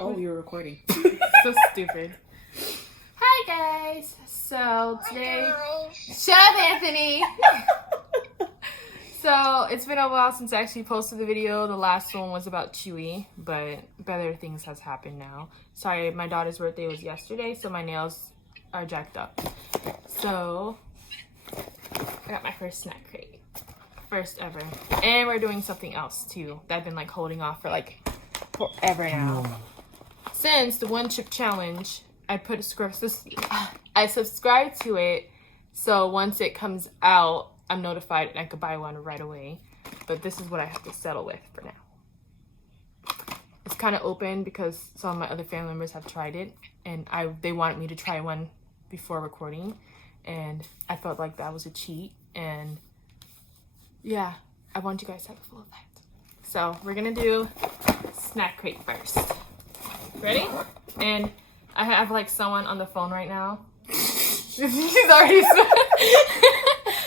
Oh, you're recording. So stupid. Hi guys. So today, shut up, Anthony. So it's been a while since I actually posted the video. The last one was about Chewy, but better things has happened now. Sorry, my daughter's birthday was yesterday, so my nails are jacked up. So I got my first snack crate, first ever, and we're doing something else too that I've been like holding off for like forever now. Since the one chip challenge, I subscribed to it, so once it comes out, I'm notified and I could buy one right away. But this is what I have to settle with for now. It's kind of open because some of my other family members have tried it, and they wanted me to try one before recording, and I felt like that was a cheat. And yeah, I want you guys to have the full effect. So we're gonna do snack crate first. Ready? And I have like someone on the phone right now. She's already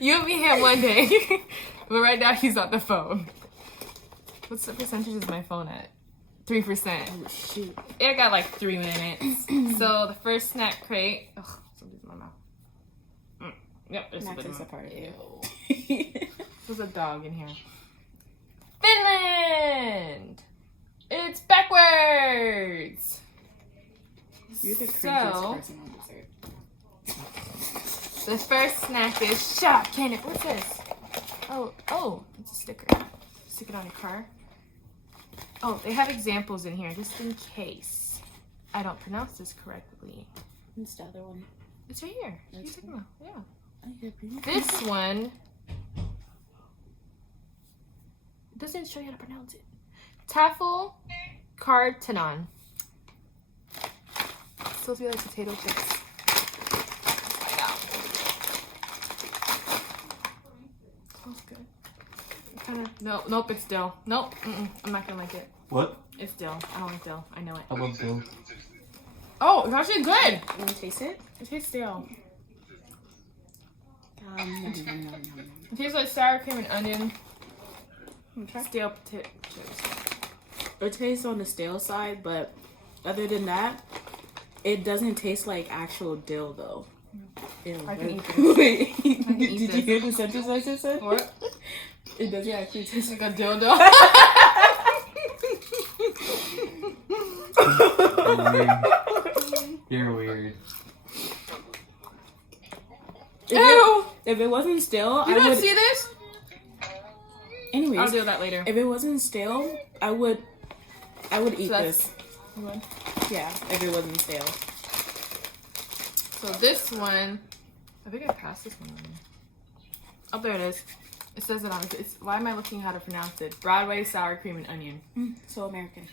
you'll meet him one day. But right now he's on the phone. What's the percentage is my phone at? 3%. Oh, shoot. It got like 3 minutes. So the first snack crate. Ugh, something's in my mouth. Yep, there's something in my mouth. Ew. There's a dog in here. Finland! It's backwards! You're the craziest So, person on this earth. the first snack is shot. Kenneth, what's this? Oh, it's a sticker. Stick it on your car. Oh, they have examples in here just in case I don't pronounce this correctly. What's the other one? It's right here. What are you That's talking about? Yeah. This This one doesn't show you how to pronounce it. Tafel Kartanon. It's supposed to be like potato chips. Find out. Smells good. Kind of. Nope. It's dill. Nope. I'm not gonna like it. What? It's dill. I don't like dill. I know it. I love dill. Oh, it's actually good. You want to taste it? It tastes dill. Yum, yum, yum, yum. It tastes like sour cream and onion. Okay. Stale potato chips. It tastes on the stale side, but other than that, it doesn't taste like actual dill though. Ew. I can eat Wait, eat did you this. hear the sentence I just said? What? It doesn't actually taste Like a dildo. You're weird. Ew! If it wasn't stale, You I don't would. see this? Anyways, I'll do that later. if it wasn't stale, I would eat So this. You want? Yeah, if it wasn't stale. So this one, I think I passed this one already. Oh, there it is. It says it on it. It's, why am I looking how to pronounce it? Broadway sour cream and onion. So American.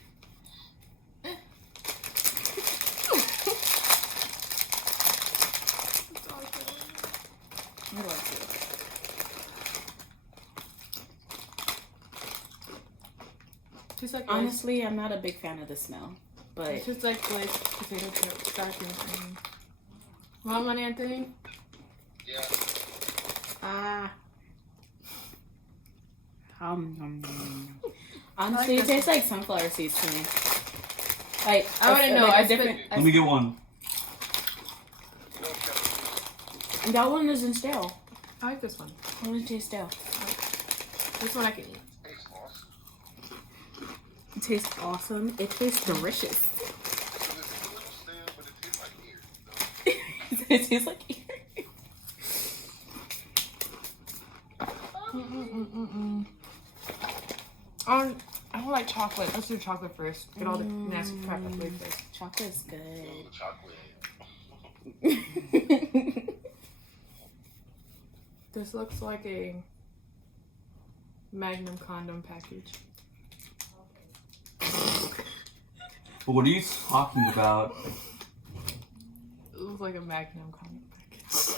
What do I feel? Just like Honestly, I'm not a big fan of the smell, but it's just like potato chips, sour cream and onion. Want one, Anthony? Honestly, it tastes like sunflower seeds to me. Like I wouldn't know. Like I a different. Let me get one. That one isn't stale. I like this one. It doesn't taste stale. This one I can eat. It tastes awesome. It tastes delicious. It tastes like ear. I don't like chocolate. Let's do chocolate first. Get all the nasty crap out of the way first. Chocolate's good. This looks like a Magnum condom package. What are you talking about? It looks like a Magnum condom package.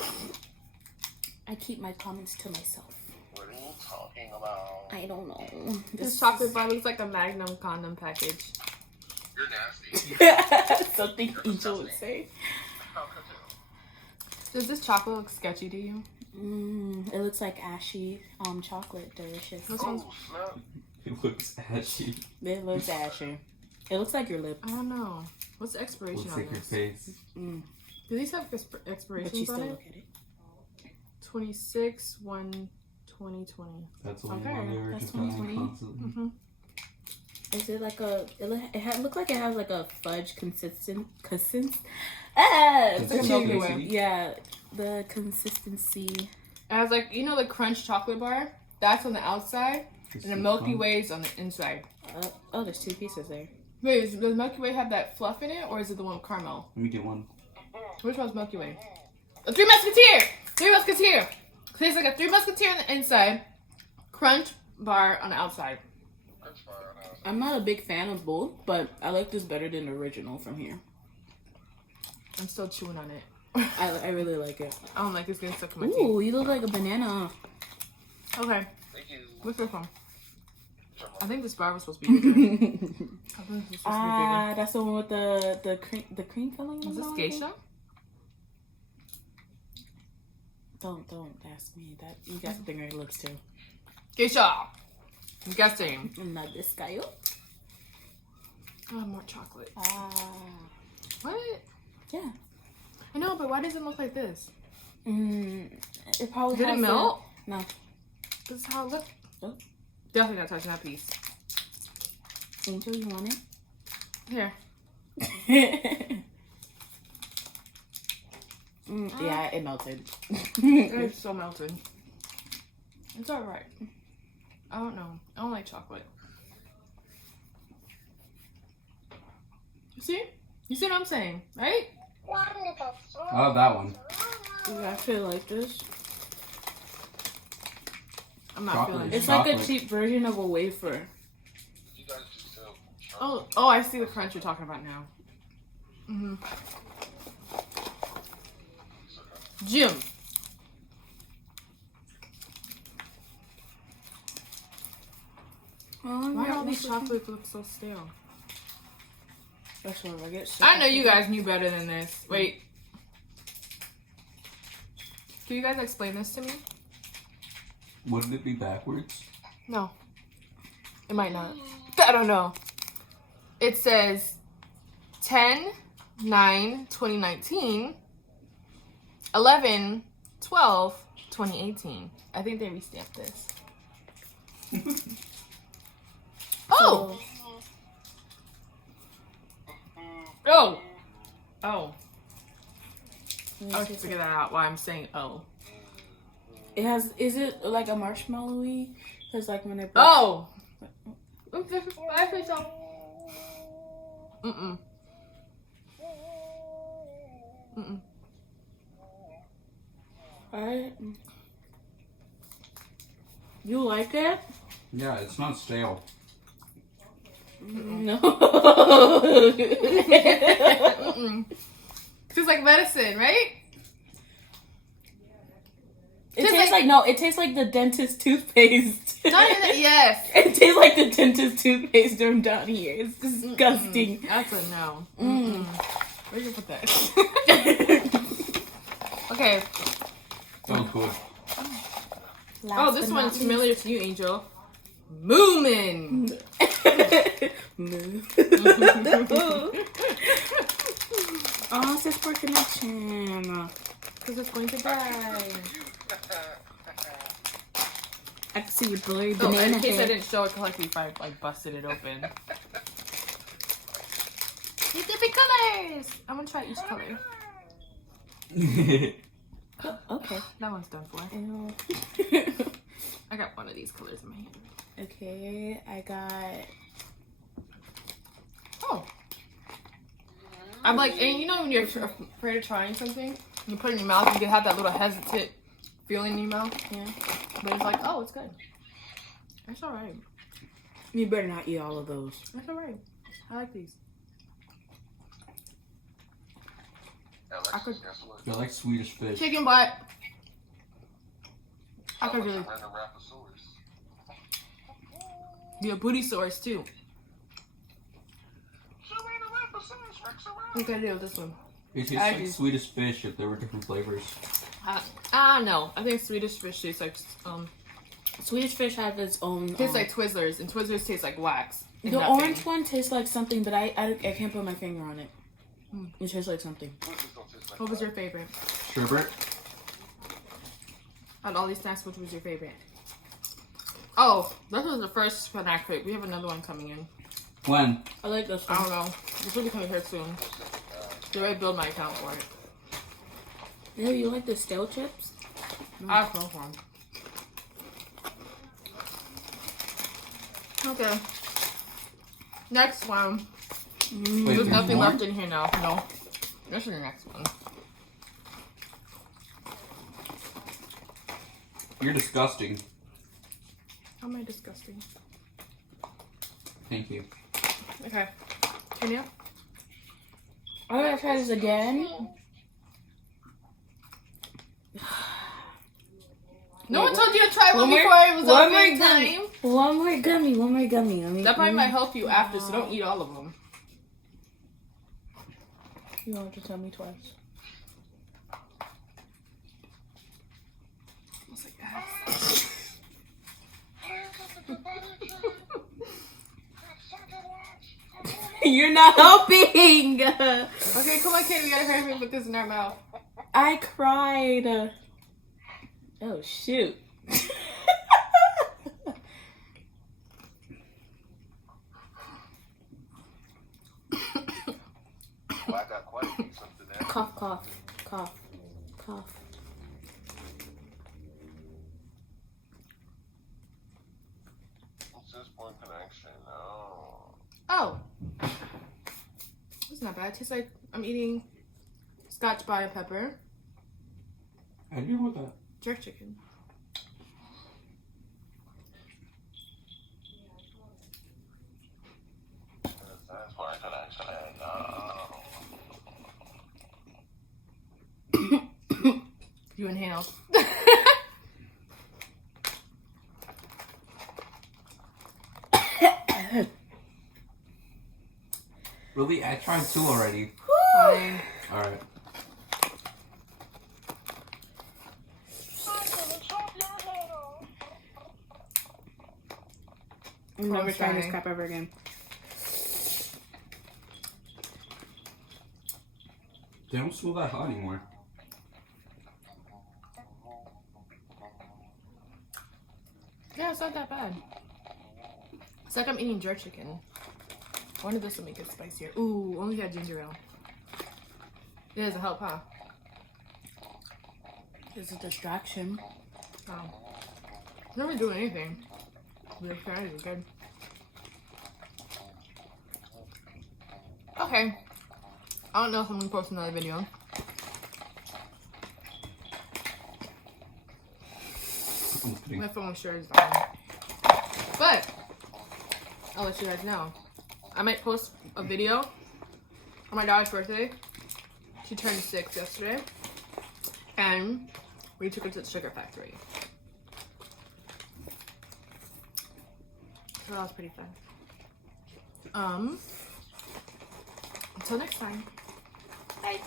I keep my comments to myself. What are you talking about? I don't know. This chocolate bar looks like a Magnum condom package. You're nasty. Something Angel would say. Does this chocolate look sketchy to you? It looks like ashy chocolate. Delicious. This one's Oh, snap. It looks ashy. It looks ashy. It looks like your lip. I don't know. What's the expiration Looks on like your this? face. Mm. Do these have But you expirations still on it? look at it. 26/1/2020. That's the one Okay, they were that's just buying 2020. constantly. Mm-hmm. Is it like a? It look like it has like a fudge Ah, It's like a Milky Way. Consistency. yeah, the consistency. It has like, you know, the Crunch chocolate bar? That's on the outside, Just and the some Milky fun. Way is on the inside. Oh, there's 2 pieces there. Wait, does the Milky Way have that fluff in it, or is it the one with caramel? Let me get one. Which one's Milky Way? A Three Musketeer! Three Musketeer! Tastes like a Three Musketeer on the inside, Crunch bar on the outside. That's fire now. I'm not a big fan of both, but I like this better than the original from here. I'm still chewing on it. I really like it. I don't like it's getting stuck in my teeth. Ooh, you look like a banana. Okay, Thank you. what's this one? I think this bar was supposed to be bigger. I think this was supposed to be Ah, that's the one with the cream filling. bigger. Is this on it? geisha? Don't ask me that. You got something on your lips too. Geisha! I'm guessing. Not this guy. Oh, more chocolate. Ah, What? yeah. I know, but why does it look like this? It probably Did has it melt? No. This is how it looked. Oh. Definitely not touching that piece. Angel, you want Here. it? Yeah, it melted. It's so melted. It's alright. I don't know. I don't like chocolate. You see? You see what I'm saying, right? Oh, that one. You actually like this? I'm not Chocolate. feeling It's it. like a Chocolate. cheap version of a wafer. You guys just sell. Oh, I see the crunch you're talking about now. Mm-hmm. Jim. Oh, Why do all these chocolates look so stale? That's what I get. I know you guys knew better than this. Wait. Can you guys explain this to me? Wouldn't it be backwards? No. It might not. I don't know. It says 10/9/2019, 11/12/2018. I think they restamped this. Oh! Oh! Oh. I should figure that out why I'm saying oh. It has. Is it like a marshmallowy? Because like when it. Oh! Mm-mm. Mm-mm. Alright. You like it? Yeah, it's not stale. No. Mm-mm. Tastes like medicine, right? It tastes like no. It tastes like the dentist toothpaste. Not even that, yes. It tastes like the dentist toothpaste from down here. It's disgusting. That's a no. Where'd you put that? Okay. Sounds good. Oh, this one's familiar to you, Angel. Moomin. Oh, it's just for connection. Because it's going to die. I can see your blurry Oh, banana in case I hair. didn't show it correctly if I like busted it open. These different colors. I'm gonna try each color. Okay. That one's done for. Ew. I got one of these colors in my hand. Okay, I got. Oh. I'm like, and you know when you're afraid of trying something, you put it in your mouth, and you have that little hesitant feeling in your mouth. Yeah. But it's like, oh, it's good. It's alright. You better not eat all of those. It's alright. I like these. Alexis, I could- guess what? They're like Swedish fish. Chicken butt. I could Alex, really. random Rappasaurus. Yeah, booty sores too. What can I do with this one? It tastes I like do. Swedish fish if there were different flavors. No. I think Swedish fish tastes like Swedish Fish have its own. Tastes like Twizzlers, and Twizzlers taste like wax. and the nothing. orange one tastes like something, but I can't put my finger on it. It tastes like something. Twizzlers don't taste like What was that. your favorite? Sherbet. Out of all these snacks, which was your favorite? Oh, this was the first snack crate. We have another one coming in. When? I like this I don't one. know. This will be coming here soon. Did I build my account for it? Yeah, you like the stale chips? I have no fun. Okay. Next one. Wait, There's there's nothing more? left in here now. No. This is the next one. You're disgusting. How am I disgusting? Thank you. Okay. Kenya? I'm gonna try this again. No one told you to try one One more- before it was one over more in gummy. time. One more gummy. One more gummy. That probably might help you after, so don't eat all of them. You don't have to tell me twice. You're not helping. Okay, come on, Kenya. We gotta hurry up and put this in our mouth. I cried. Oh shoot. Well, I got quite a few something there. Cough, cough, cough, cough. What's this point connection? Oh. Oh. It's not bad. It tastes like I'm eating Scotch bonnet pepper, How do you know what that? jerk chicken. That's point connection. Oh. You inhaled. Really? I tried two already. Fine. Alright. I'm never trying this trying. crap ever again. They don't smell that hot anymore. Yeah, it's not that bad. It's like I'm eating jerk chicken. I wonder if this will make it spicier. Ooh, only got ginger ale. It doesn't help, huh? It's a distraction. Oh. It's not really doing anything. But it's kind of good. Okay. I don't know if I'm gonna post another video. I'm kidding. My phone sure is on. But I'll let you guys know. I might post a video on my daughter's birthday. She turned 6 yesterday. And we took her to the sugar factory. So that was pretty fun. Until next time. Bye.